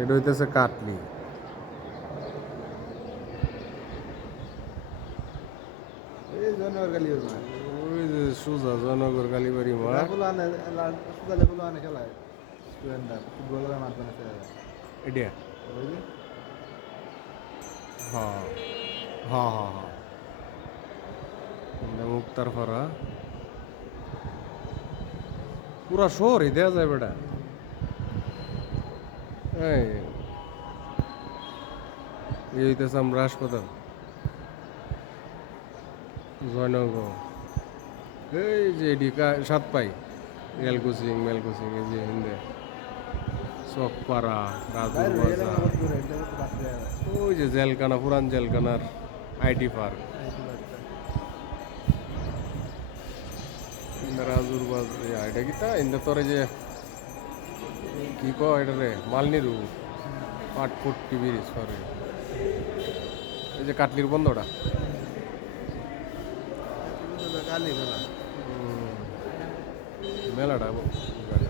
এটা হইতেছে কাটলি। এই জনগর গালি না ওই যে সোজা জয়নগর কালীবাড়ি মাঠ। ফুল আনে ফুল আনে খেলায় স্টুডেন্টরা ফুটবলের মাধ্যমে খেলা এটা ওই যে হ্যাঁ হ্যাঁ হ্যাঁ হ্যাঁ মুক্তার ফারা পুরা শহরই দেওয়া যায় বেটা। এই এই হইতেছে আমরা হাসপাতাল জয়নগর। এই যে এডি সাত পাই রেল কোচিং মেল কোচিং এই যে হিন্দে চকপাড়া রাজুর বাইরে গেলে বাজার। কত দূরে এটা তো বাস দেয়া যায় ওই যে জেলখানা পুরান জেলখানার আইটি পার্ক রাজুর বাজার। এটা কি তা ইন্দা তোরে যে কি কয় এটা রে মালনিরু পাটপট্টি ব্রিজ সরি এই যে কাটলির বন্ধটা গালি মেলা মেলাটা গাড়ি